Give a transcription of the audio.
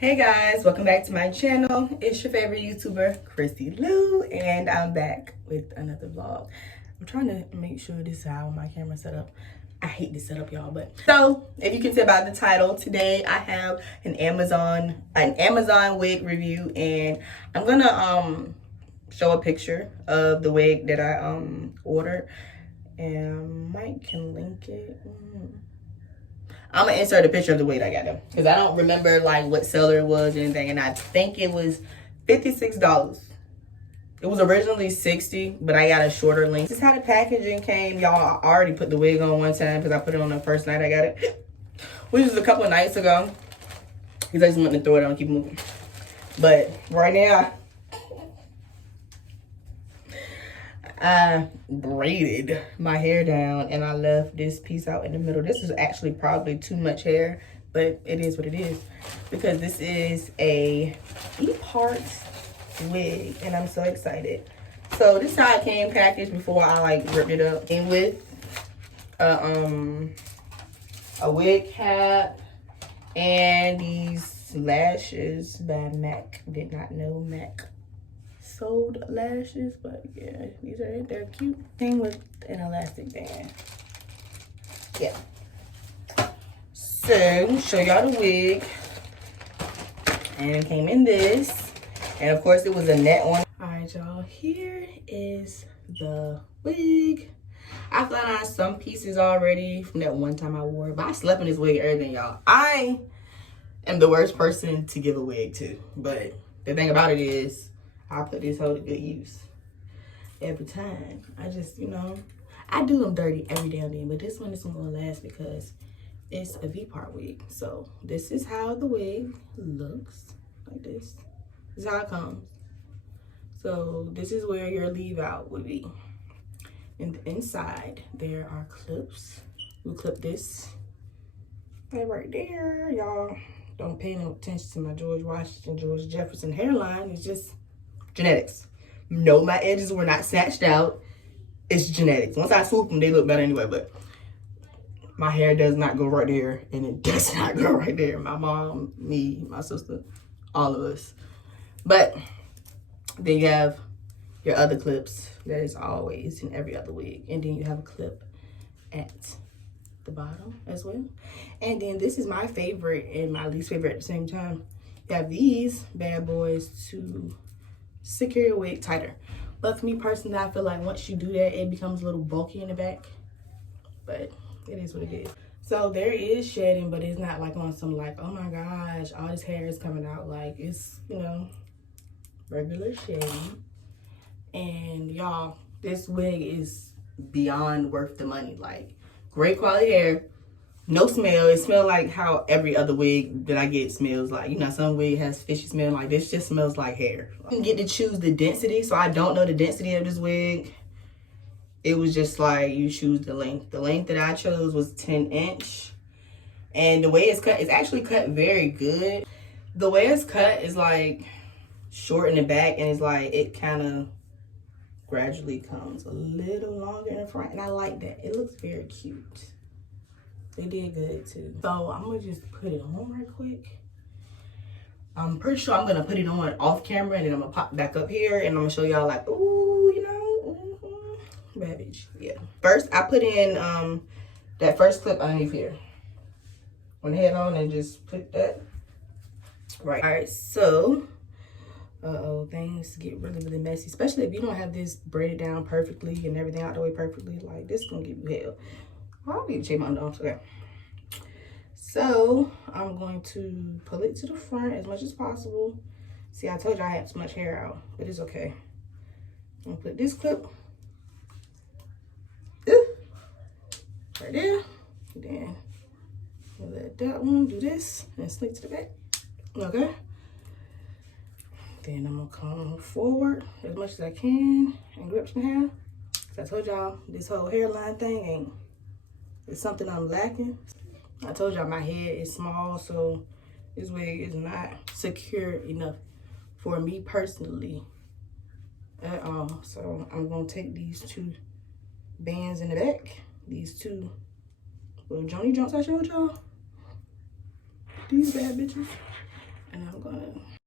Hey guys, welcome back to my channel. It's your favorite YouTuber, Chrissy Lou, and I'm back with another vlog. I'm trying to make sure this is how my camera's set up. I hate this setup, y'all, but so if you can tell by the title, today I have an Amazon wig review, and I'm gonna show a picture of the wig that I ordered, and Mike can link it. I'm gonna insert a picture of the wig I got them because I don't remember like what seller it was or anything, and I think it was $56. It was originally $60, but I got a shorter length. This is how the packaging came, y'all. I already put the wig on one time because I put it on the first night I got it, which was a couple of nights ago. Because I just wanted to throw it on and keep moving. But right now, I braided my hair down and I left this piece out in the middle. This is actually probably too much hair, but it is what it is because this is a E-part wig and I'm so excited. So this is how it came packaged before I like ripped it up. And with a wig cap and these lashes by MAC. Did not know MAC sold lashes, but yeah, they're cute. Thing with an elastic band. Yeah. So show y'all the wig, and it came in this, and of course it was a net one. All right, y'all. Here is the wig. I found out some pieces already from that one time I wore it, but I slept in this wig earlier than y'all. I am the worst person to give a wig to, but the thing about it is, I put this hoe to good use every time. I just, I do them dirty every day and then, but this one gonna last because it's a V-part wig. So this is how the wig looks, like this. This is how it comes. So this is where your leave out would be. And the inside, there are clips. We clip this right there. Y'all don't pay no attention to my George Washington, George Jefferson hairline. It's just genetics. No, my edges were not snatched out. It's genetics. Once I swoop them, they look better anyway, but my hair does not go right there, and it does not go right there. My mom, me, my sister, all of us. But then you have your other clips that is always in every other wig, and then you have a clip at the bottom as well. And then this is my favorite and my least favorite at the same time. You have these bad boys to secure your wig tighter. But for me personally, I feel like once you do that, it becomes a little bulky in the back. But it is what it is. So there is shedding, but it's not like on some like, oh my gosh, all this hair is coming out. Like it's, regular shedding. And y'all, this wig is beyond worth the money. Like great quality hair. No smell. It smells like how every other wig that I get smells like. Some wig has fishy smell. Like this just smells like hair. You can get to choose the density. So I don't know the density of this wig. It was just like you choose the length. The length that I chose was 10-inch. And the way it's cut, it's actually cut very good. The way it's cut is like short in the back, and it's like it kind of gradually comes a little longer in the front. And I like that. It looks very cute. They did good too. So I'm gonna just put it on right quick. I'm pretty sure I'm gonna put it on off camera, and then I'm gonna pop back up here, and I'm gonna show y'all like, ooh, bad bitch. Yeah. First, I put in that first clip underneath here. Went ahead on and just put that right. All right. So, things get really, really messy, especially if you don't have this braided down perfectly and everything out the way perfectly. Like this gonna give you hell. I'll need to change my underarms. Okay. So I'm going to pull it to the front as much as possible. See, I told you I had too much hair out, but it's okay. I'm gonna put this clip right there. And then we'll let that one do this and sneak to the back. Okay. Then I'm gonna come forward as much as I can and grip some hair. So I told y'all this whole hairline thing it's something I'm lacking. I told y'all my head is small, so this wig is not secure enough for me personally at all. So I'm gonna take these two bands in the back, these two little Joni jumps I showed y'all, these bad bitches, And I'm gonna